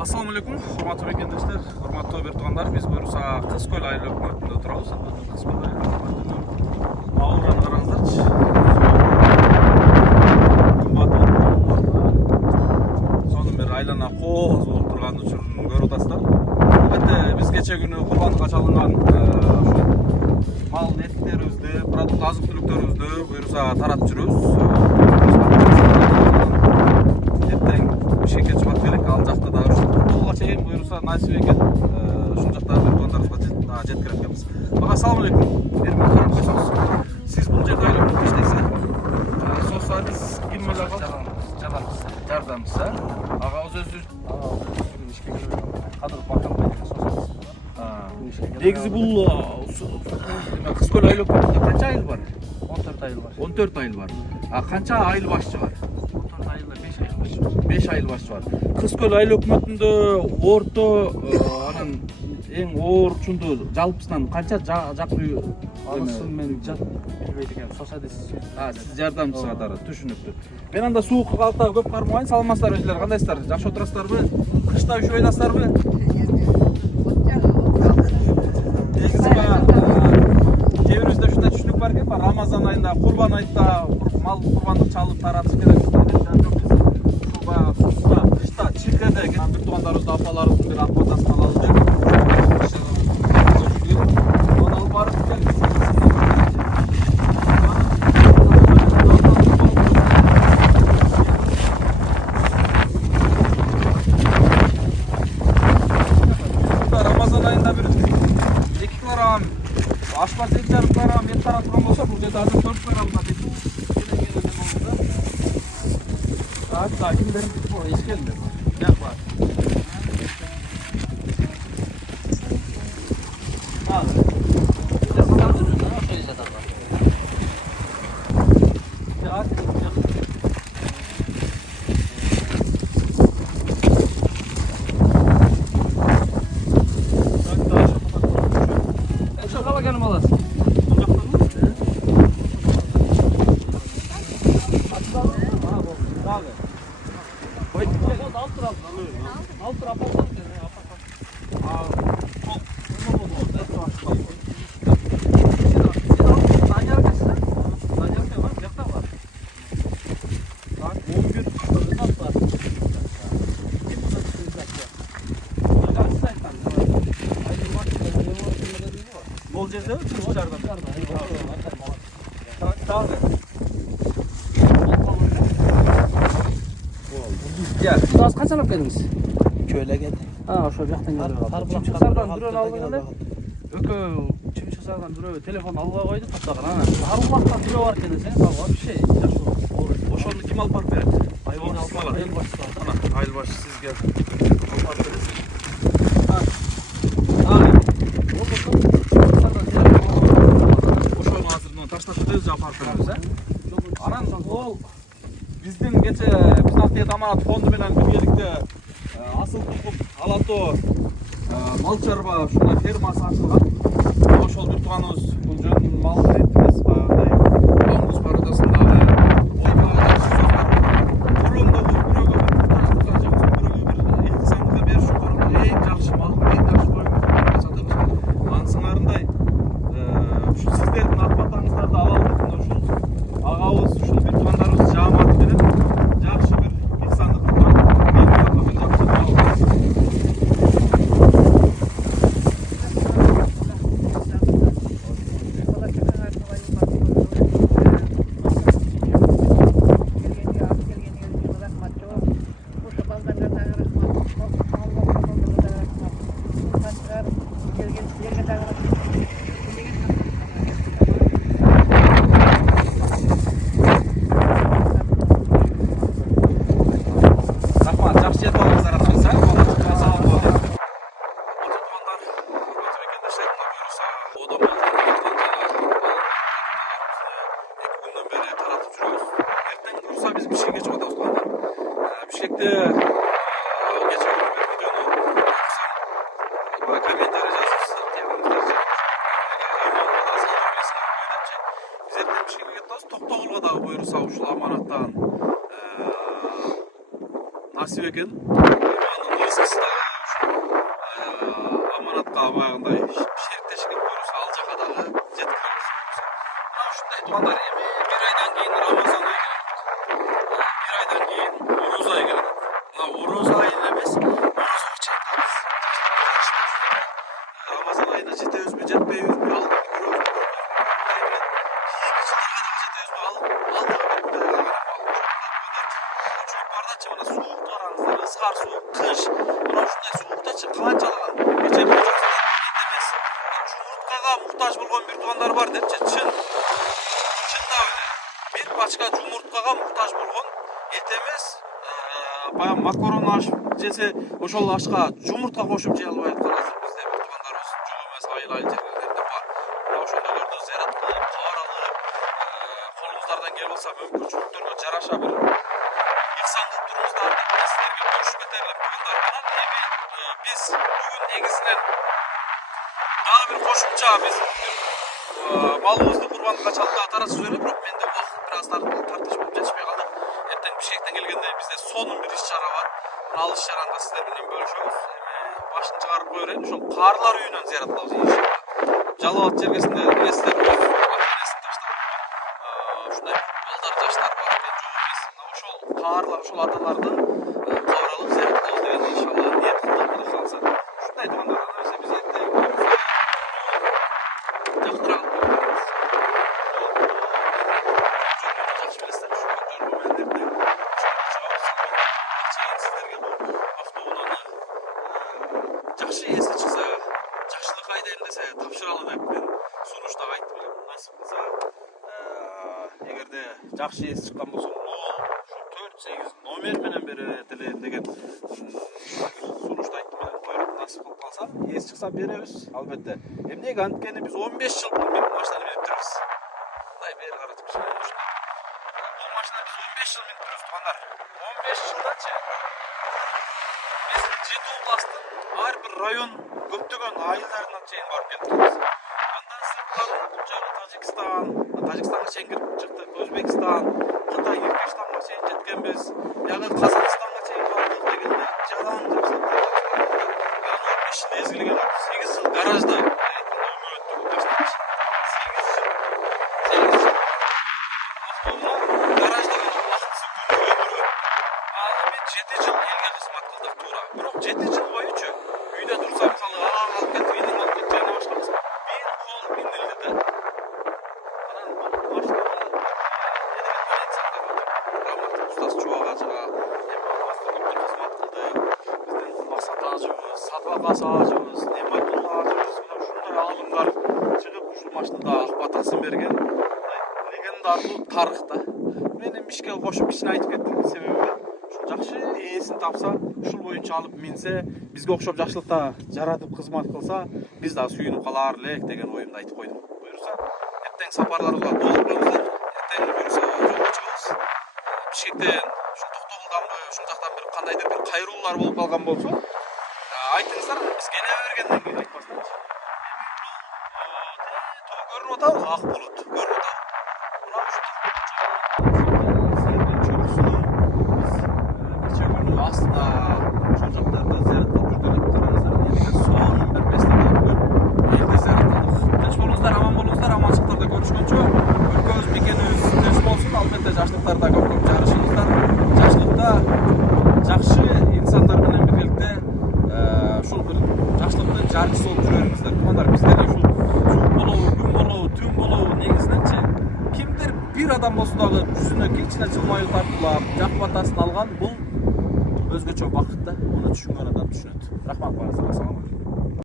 Assalamu alaikum, hormatly bekendişler, hormatly bir tuğanlar. Biz buyursa Kızköl aylı hükümetinde oturabız. Kızköl aylı hükümetinin ağırlarını qaranızlarçı. Sonun bir aylana qoğuz olup turganı üçün görüp atasızlar. Elbette biz geçe günü kurbanlığa çalıngan mal etlerimizni, produkt azık-түлүктөрүбүздү buyursa taratып жүрөбүz. Erteң işe çıkmak gerek, al jakta da ушул чейин buyursa nasip экен ушул жактагы бир туугандарыбызга жеткире элекпиз. Ага, assalomu alaykum. Бермей карап койсоңуз. Сиз бул жерде айланып иштейсиз? Соцсализ киммелер жардамчысы. Ага, өзү ишке кирип кадыр бакам деген соцсализ. Негизи бул Кызкөл айлы өкмөтүндө канча айыл бар? 14 айыл бар. 14 айыл бар. Канча айыл башчы бар? 14 айылда 5 айыл башчы бар. 5 айыл башчы бар. Кызкөл айыл өкмөтүндө орто анын эң оорчунду жалпысынан канча жакын Анысын мен билбейт экенмин. Соцсализ. Сиз жардамчысы катары, түшүнүктүү. Мен анда суук калта көп кармабайын, саламатсыздар өзүлөр, кандайсыздар? Жакшы отурасыздарбы? Кышта üşüбөй атасыздарбы? Негизи кээ бирибизде ушундай түшүнүк бар экен, Рамазан айында, Курбан айында мал курбандык чалып таратыш керек ушул кышта чиркеде бир туугандарыбызды, апаларыбыздын бир акбатасын алалы деп. Оны алып барып келдик. Рамазан айында бир 2 килограмм ашпас 2,5 килограмм ет таратылган болсо, бул жерде азыр 4 килограммга жетти. Так, кимдер ишкелдер. Жак бар. Bol жерде üçüncü жардан. Тагы. Аз канчалап келдиңиз? Köyle geldi. Ошол жактан келип. Чымчыксардан бирөөнү алып келе. Экөө чымчыксардан бирөө телефон албай койду, токтогон. Анан Арулактан бирөө бар экен десең, вообще жакшы болот. Ошону ким алып барып берет? Айыл башчысы. Ana, айыл башчы сизге алып барып берет. Ошону азыр мына таштап кетебиз, апарып беребиз, Анан ол биздин кече биздин Актиет аманат фонду менен биргеликте асыл тукум ала тоо мал чарба ушундай фермасы ачылган. Ошол бир тууганыбыз бул жөн мал эретибиз, баягыдай Аңгуз пародасындагы ойбай жакшы сөз бар. Курумдогу бирөөгө бир сандыкка бериш укурумда эң жакшы мал, эң жакшы койму сатабыз. Анын сыңарындай ушул сиздердин акбатаңыздарды алалы деп ушул агабыз, ушул бир туугандарыбыз жааматы менен жакшы бир сандыкты Bişkek'te geçen gün bir videonu bana komentarı yazmışsın. Biz erken Bişkek'e gittiğimiz Toktogul'a da buyursa uşul amanattan nasip eкен. Аманатқа баяғындай шерттешкен көріс ал жаққа дағы жеткіземіз. Мынау ушундай туугандар, эми бир айдан кийин Рамазан айы келет. Бир айдан кийин Ороз айы келет. Мына Ороз айын эмес, Орозго чейин Рамазан айына жетебизби, жетпейбизби ал ысқар суық, қыш, мына ушундай суықтачы канчалаган кече эмес жумурткага муктаж болгон бир туугандар бар депчи, чындап эле бир пачка жумурткага муктаж болгон эт эмес, баягы макарон аш жесе ошол ашка жумуртка кошуп жей албай аткан азыр бизде бир туугандарыбыз жок эмес, айыл жерлерде бар. Мына ошондойлорду зыярат кылып, кабар алып, колуңуздардан келип алса мүмкүнчүлүктөргө жараша бир ихсан кылып туруңуздар деп силерге коюшуп кетерлик туугандар. Анан эми биз бүгүн негизинен дагы бир кошумча биз малыбызды курбандыкка чалууга таратып жиберели, бирок менде убакыт бир аз тартышып жетишпей калдык. Эртең Бишкектен келгенде бизде сонун бир иш-чара бар. Ал иш-чараны да сиздер менен бөлүшөбүз. Эми башын чыгарып кое берейин. Ошол каарлар үйүнөн зыярат кылабыз иншалла. Жалал Абад жергесинде билесиздер, ата-энесин таштап ушундай балдар, жаштар бар экен, жок эмес. Ошол каарлар, ошол аталарды кабар алып зыярат кылабыз деген иншалла ниет кылдык, Кудай кааласа. Ушундай туугандар, анда эмесе биз эртең жактыра жакшы билесиздер, ушул жорго менен эртең сиздерге бул автоунааны жакшы ээси чыкса, жакшылык айдайм десе тапшыралы деп мен сунуштагы айтып элем. Насип кылса, эгерде жакшы ээси чыккан болсо, ушул 4-8 номер менен берет эле деген сунушту айтып элем. Насип кылып калса, ээси чыкса беребиз, албетте. Эмнеге анткени биз 15 жыл бул машинаны минип жүрүбүз. Мындай бери каратып бул машина биз 15 жыл минип жүрүбүз туугандар. 15 жылдачы биз 7 областтын ар бир район көптөгөн айылдарына чейин барып келдик. Андан сырткары жагы Тажикстанга чейин кирип чыктык, Өзбекстан, Кытай, Кыргызстанга чейин жеткенбиз. Ягы Казакстанга чейин бардык дегенде жалаң жакшылык. 15 жыл эзгилген, 8 жыл гаражда ажыбыз, Нематулла ажыбыз, ушундай алымдар чыгып ушул машинада ак батасын берген легендарлуу тарыхта. Мен эми ишке кошуп кичине айтып кеттим, себеби ушул жакшы ээсин тапса, ушул боюнча алып минсе, бизге окшоп жакшылыкта жаратып кызмат кылса, биз да сүйүнүп калар элек деген оюмду айтып койдум. Буюрса, эртең сапарларыбызга толук коюңуздар. Эртең буюрса жолго чыгабыз. Бишкектен ушул Токтогулданбы, ушул жактан бир кандайдыр бир кайруулар болуп калган болсо, айтыңыздар, биз келе бергенден кийин айтпастанчы. Көрүнүп атабы, ак булут көрүнүп атабы. Мына ушул астына ошол жактарда зыярат кылып жүргөн караңыздар. Сонун бир местеде элде зыярат кылдык. Тынч болуңуздар, аман болуңуздар, аманчылыктарда көрүшкөнчө. Өлкөбүз мекенибиз тынч болсун, албетте жакшылыктарда көп жарышыңыздар. Жакшылыкта жакшы инсандар менен биргеликте ушул бир жакшылыктын жарчысы болуп жүрөрүңүздөр. Туугандар, биздер ушул суук болобу, күн болобу, түн болобу, негизиненчи кимдир бир адам болсо дагы жүзүнө кичине жылмаюу тартуулап, жак батасын алган, бул өзгөчө бакыт да. Муну түшүнгөн адам түшүнөт. Рахмат, баарыңыздарга салам.